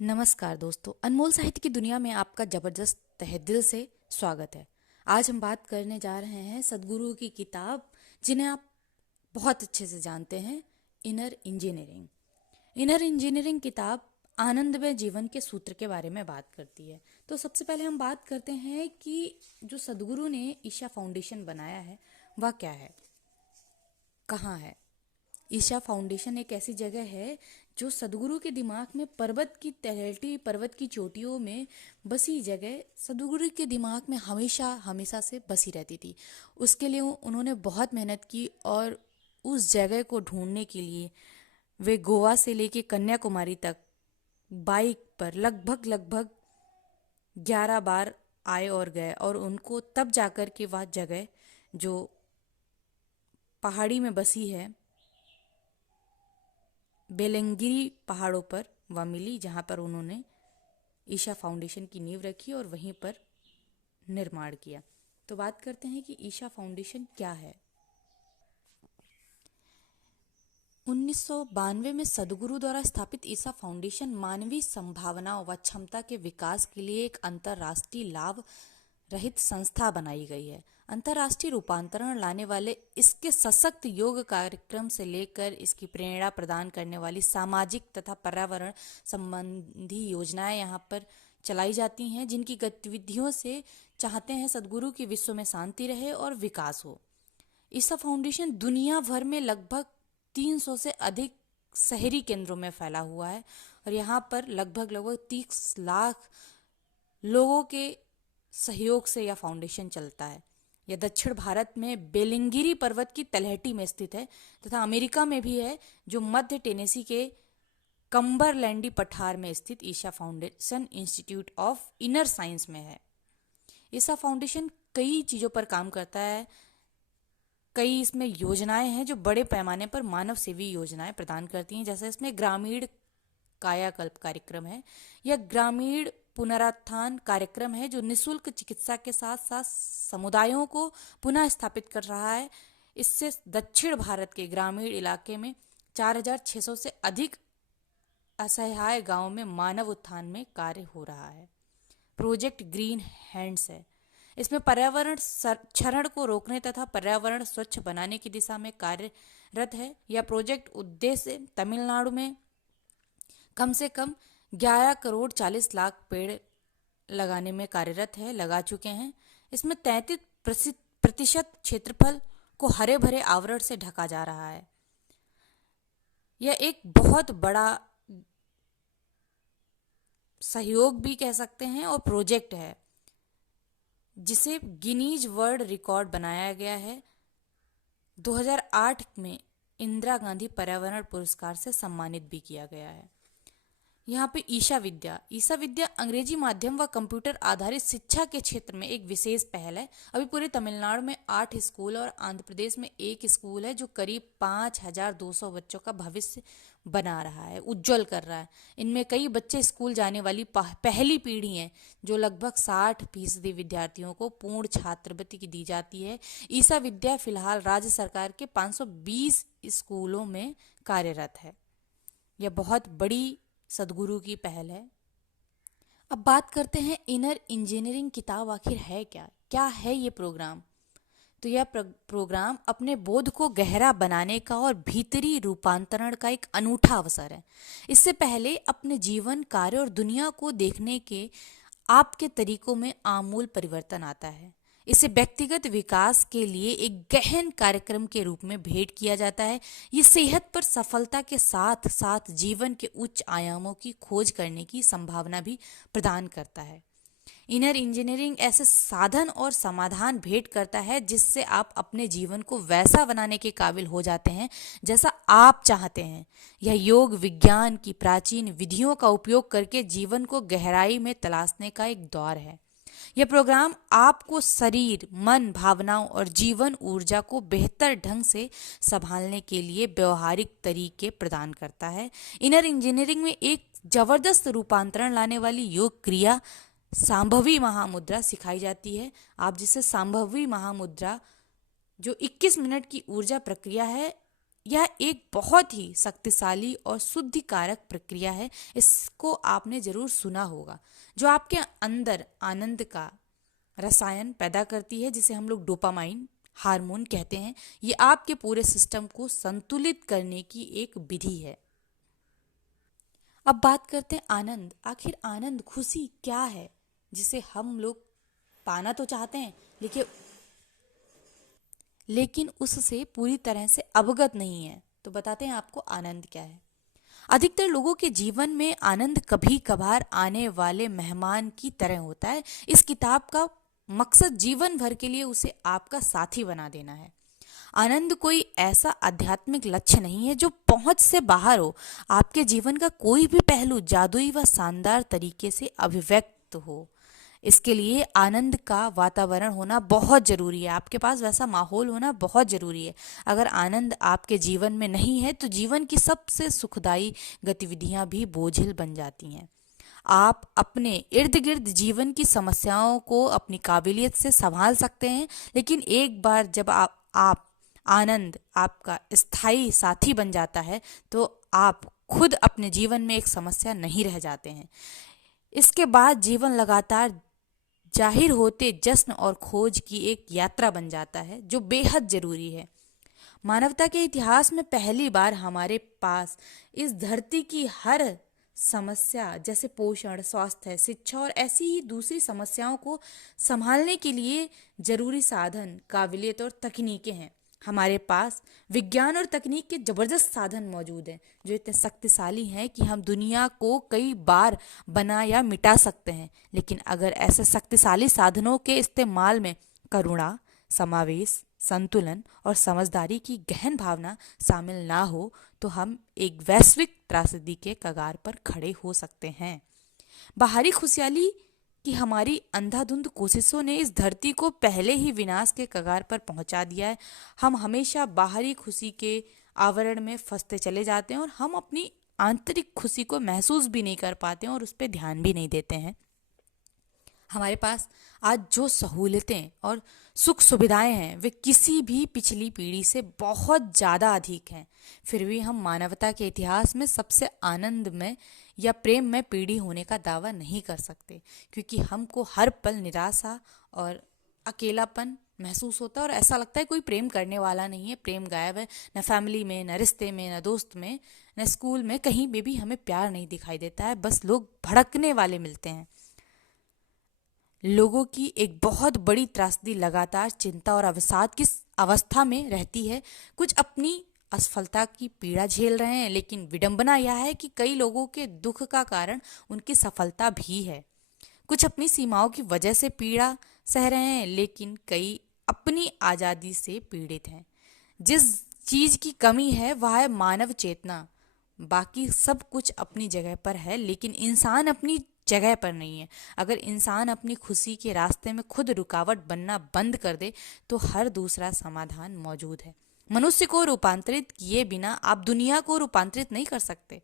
नमस्कार दोस्तों, अनमोल साहित्य की दुनिया में आपका जबरदस्त तहे दिल से स्वागत है। आज हम बात करने जा रहे हैं सद्गुरु की किताब, जिन्हें आप बहुत अच्छे से जानते हैं, इनर इंजीनियरिंग। इनर इंजीनियरिंग किताब आनंदमय जीवन के सूत्र के बारे में बात करती है। तो सबसे पहले हम बात करते हैं कि जो सद्गुरु ने ईशा फाउंडेशन बनाया है वह क्या है, कहाँ है। ईशा फाउंडेशन एक ऐसी जगह है जो सदगुरु के दिमाग में पर्वत की तलहटी, पर्वत की चोटियों में बसी जगह सदगुरु के दिमाग में हमेशा हमेशा से बसी रहती थी। उसके लिए उन्होंने बहुत मेहनत की और उस जगह को ढूंढने के लिए वे गोवा से लेके कन्याकुमारी तक बाइक पर लगभग लगभग 11 बार आए और गए, और उनको तब जाकर के वह जगह जो पहाड़ी में बसी है, बेलंगिरी पहाड़ों पर वह मिली, जहाँ पर उन्होंने ईशा फाउंडेशन की नींव रखी और वहीं पर निर्माण किया। तो बात करते हैं कि ईशा फाउंडेशन क्या है। 1992 में सदगुरु द्वारा स्थापित ईशा फाउंडेशन मानवीय संभावनाओं व क्षमता के विकास के लिए एक अंतर्राष्ट्रीय लाभ रहित संस्था बनाई गई है। अंतर्राष्ट्रीय रूपांतरण लाने वाले इसके सशक्त योग कार्यक्रम से लेकर इसकी प्रेरणा प्रदान करने वाली सामाजिक तथा पर्यावरण संबंधी योजनाएं यहाँ पर चलाई जाती हैं, जिनकी गतिविधियों से चाहते हैं सदगुरु की विश्व में शांति रहे और विकास हो। ईशा फाउंडेशन दुनिया भर में लगभग 300 से अधिक शहरी केंद्रों में फैला हुआ है और यहाँ पर लगभग लगभग 30 लाख लोगों के सहयोग से यह फाउंडेशन चलता है। यह दक्षिण भारत में बेलिंगिरी पर्वत की तलहटी में स्थित है तथा अमेरिका में भी है, जो मध्य टेनेसी के कंबरलैंडी पठार में स्थित Isha foundation institute of inner science में है। ईशा फाउंडेशन कई चीज़ों पर काम करता है। कई इसमें योजनाएं हैं जो बड़े पैमाने पर मानव सेवी योजनाएं प्रदान करती हैं, जैसे इसमें ग्रामीण कायाकल्प कार्यक्रम है। यह ग्रामीण पुनरुत्थान कार्यक्रम है जो निशुल्क चिकित्सा के साथ साथ समुदायों को पुनः स्थापित कर रहा है। इससे दक्षिण भारत के ग्रामीण इलाके में 4600 से अधिक असहाय गांवों में मानव उत्थान में कार्य हो रहा है। प्रोजेक्ट ग्रीन हैंड्स है। इसमें पर्यावरण क्षरण को रोकने तथा पर्यावरण स्वच्छ बनाने की दिशा में कार्यरत है। यह प्रोजेक्ट उद्देश्य तमिलनाडु में कम से कम 11 करोड़ 40 लाख पेड़ लगाने में कार्यरत है, लगा चुके हैं। इसमें 33% क्षेत्रफल को हरे भरे आवरण से ढका जा रहा है। यह एक बहुत बड़ा सहयोग भी कह सकते हैं और प्रोजेक्ट है, जिसे गिनीज वर्ल्ड रिकॉर्ड बनाया गया है। 2008 में इंदिरा गांधी पर्यावरण पुरस्कार से सम्मानित भी किया गया है। यहाँ पे ईशा विद्या अंग्रेजी माध्यम व कंप्यूटर आधारित शिक्षा के क्षेत्र में एक विशेष पहल है। अभी पूरे तमिलनाडु में 8 स्कूल और आंध्र प्रदेश में 1 स्कूल है, जो करीब 5200 बच्चों का भविष्य बना रहा है, उज्जवल कर रहा है। इनमें कई बच्चे स्कूल जाने वाली पहली पीढ़ी हैं, जो लगभग 60% विद्यार्थियों को पूर्ण छात्रवृत्ति की दी जाती है। ईशा विद्या फिलहाल राज्य सरकार के 520 स्कूलों में कार्यरत है। यह बहुत बड़ी सदगुरु की पहल है। अब बात करते हैं इनर इंजीनियरिंग किताब आखिर है क्या है ये प्रोग्राम। तो यह प्रोग्राम अपने बोध को गहरा बनाने का और भीतरी रूपांतरण का एक अनूठा अवसर है। इससे पहले अपने जीवन, कार्य और दुनिया को देखने के आपके तरीकों में आमूल परिवर्तन आता है। इसे व्यक्तिगत विकास के लिए एक गहन कार्यक्रम के रूप में भेंट किया जाता है। ये सेहत पर सफलता के साथ साथ जीवन के उच्च आयामों की खोज करने की संभावना भी प्रदान करता है। इनर इंजीनियरिंग ऐसे साधन और समाधान भेंट करता है जिससे आप अपने जीवन को वैसा बनाने के काबिल हो जाते हैं जैसा आप चाहते हैं। यह योग विज्ञान की प्राचीन विधियों का उपयोग करके जीवन को गहराई में तलाशने का एक दौर है। यह प्रोग्राम आपको शरीर, मन, भावनाओं और जीवन ऊर्जा को बेहतर ढंग से संभालने के लिए व्यवहारिक तरीके प्रदान करता है। इनर इंजीनियरिंग में एक जबरदस्त रूपांतरण लाने वाली योग क्रिया सांभवी महामुद्रा सिखाई जाती है। आप जिसे सांभवी महामुद्रा, जो 21 मिनट की ऊर्जा प्रक्रिया है, यह एक बहुत ही शक्तिशाली और शुद्धिकारक प्रक्रिया है। इसको आपने जरूर सुना होगा, जो आपके अंदर आनंद का रसायन पैदा करती है, जिसे हम लोग डोपामाइन हार्मोन कहते हैं। ये आपके पूरे सिस्टम को संतुलित करने की एक विधि है। अब बात करते हैं आनंद। आखिर आनंद, खुशी क्या है जिसे हम लोग पाना तो चाहते हैं, लेकिन उससे पूरी तरह से अवगत नहीं है। तो बताते हैं आपको आनंद क्या है। अधिकतर लोगों के जीवन में आनंद कभी कभार आने वाले मेहमान की तरह होता है। इस किताब का मकसद जीवन भर के लिए उसे आपका साथी बना देना है। आनंद कोई ऐसा आध्यात्मिक लक्ष्य नहीं है जो पहुंच से बाहर हो। आपके जीवन का कोई भी पहलू जादुई व शानदार तरीके से अभिव्यक्त हो, इसके लिए आनंद का वातावरण होना बहुत जरूरी है। आपके पास वैसा माहौल होना बहुत जरूरी है। अगर आनंद आपके जीवन में नहीं है तो जीवन की सबसे सुखदायी गतिविधियां भी बोझिल बन जाती हैं। आप अपने इर्द गिर्द जीवन की समस्याओं को अपनी काबिलियत से संभाल सकते हैं, लेकिन एक बार जब आप आनंद आपका स्थायी साथी बन जाता है तो आप खुद अपने जीवन में एक समस्या नहीं रह जाते हैं। इसके बाद जीवन लगातार जाहिर होते जश्न और खोज की एक यात्रा बन जाता है, जो बेहद जरूरी है। मानवता के इतिहास में पहली बार हमारे पास इस धरती की हर समस्या, जैसे पोषण, स्वास्थ्य, शिक्षा और ऐसी ही दूसरी समस्याओं को संभालने के लिए जरूरी साधन, काबिलियत और तकनीकें हैं। हमारे पास विज्ञान और तकनीक के जबरदस्त साधन मौजूद हैं, जो इतने शक्तिशाली हैं कि हम दुनिया को कई बार बना या मिटा सकते हैं। लेकिन अगर ऐसे शक्तिशाली साधनों के इस्तेमाल में करुणा, समावेश, संतुलन और समझदारी की गहन भावना शामिल ना हो तो हम एक वैश्विक त्रासदी के कगार पर खड़े हो सकते हैं। बाहरी खुशहाली कि हमारी अंधाधुंध कोशिशों ने इस धरती को पहले ही विनाश के कगार पर पहुंचा दिया है। हम हमेशा बाहरी खुशी के आवरण में फंसते चले जाते हैं और हम अपनी आंतरिक खुशी को महसूस भी नहीं कर पाते हैं और उस पर ध्यान भी नहीं देते हैं। हमारे पास आज जो सहूलतें और सुख सुविधाएं हैं वे किसी भी पिछली पीढ़ी से बहुत ज़्यादा अधिक हैं। फिर भी हम मानवता के इतिहास में सबसे आनंदमय या प्रेम में पीढ़ी होने का दावा नहीं कर सकते, क्योंकि हमको हर पल निराशा और अकेलापन महसूस होता है और ऐसा लगता है कोई प्रेम करने वाला नहीं है, प्रेम गायब है। न फैमिली में, न रिश्ते में, न दोस्त में, न स्कूल में, कहीं में भी हमें प्यार नहीं दिखाई देता है। बस लोग भड़कने वाले मिलते हैं। लोगों की एक बहुत बड़ी त्रासदी लगातार चिंता और अवसाद की अवस्था में रहती है। कुछ अपनी असफलता की पीड़ा झेल रहे हैं, लेकिन विडंबना यह है कि कई लोगों के दुख का कारण उनकी सफलता भी है। कुछ अपनी सीमाओं की वजह से पीड़ा सह रहे हैं, लेकिन कई अपनी आज़ादी से पीड़ित हैं। जिस चीज़ की कमी है वह है मानव चेतना। बाकी सब कुछ अपनी जगह पर है, लेकिन इंसान अपनी जगह पर नहीं है। अगर इंसान अपनी खुशी के रास्ते में खुद रुकावट बनना बंद कर दे तो हर दूसरा समाधान मौजूद है। मनुष्य को रूपांतरित किए बिना आप दुनिया को रूपांतरित नहीं कर सकते।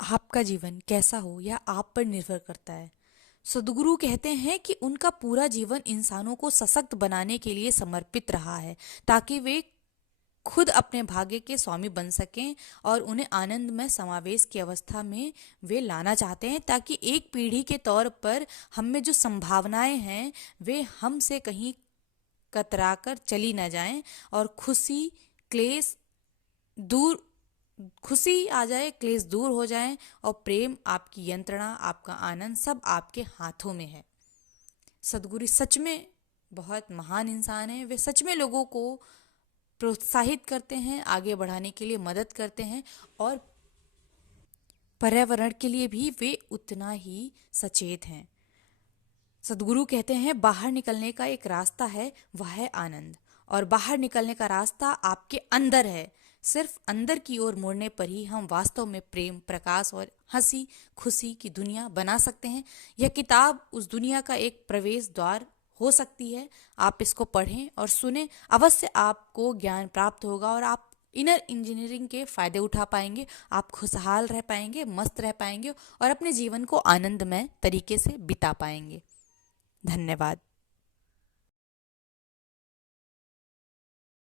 आपका जीवन कैसा हो यह आप पर निर्भर करता है। सदगुरु कहते हैं कि उनका पूरा जीवन इंसानों को सशक्त बनाने के लिए समर्पित रहा है, ताकि वे खुद अपने भाग्य के स्वामी बन सकें और उन्हें आनंद में समावेश की अवस्था में वे लाना चाहते हैं, ताकि एक पीढ़ी के तौर पर हम में जो संभावनाएं हैं वे हमसे कहीं कतराकर चली न जाएं और खुशी आ जाए, क्लेश दूर हो जाएं और प्रेम, आपकी यंत्रणा, आपका आनंद सब आपके हाथों में है। सदगुरु सच में बहुत महान इंसान है। वे सच में लोगों को प्रोत्साहित करते हैं, आगे बढ़ाने के लिए मदद करते हैं और पर्यावरण के लिए भी वे उतना ही सचेत हैं। सदगुरु कहते हैं बाहर निकलने का एक रास्ता है, वह है आनंद, और बाहर निकलने का रास्ता आपके अंदर है। सिर्फ अंदर की ओर मुड़ने पर ही हम वास्तव में प्रेम, प्रकाश और हंसी खुशी की दुनिया बना सकते हैं। यह किताब उस दुनिया का एक प्रवेश द्वार हो सकती है। आप इसको पढ़ें और सुनें, अवश्य आपको ज्ञान प्राप्त होगा और आप इनर इंजीनियरिंग के फायदे उठा पाएंगे। आप खुशहाल रह पाएंगे, मस्त रह पाएंगे और अपने जीवन को आनंदमय तरीके से बिता पाएंगे। धन्यवाद।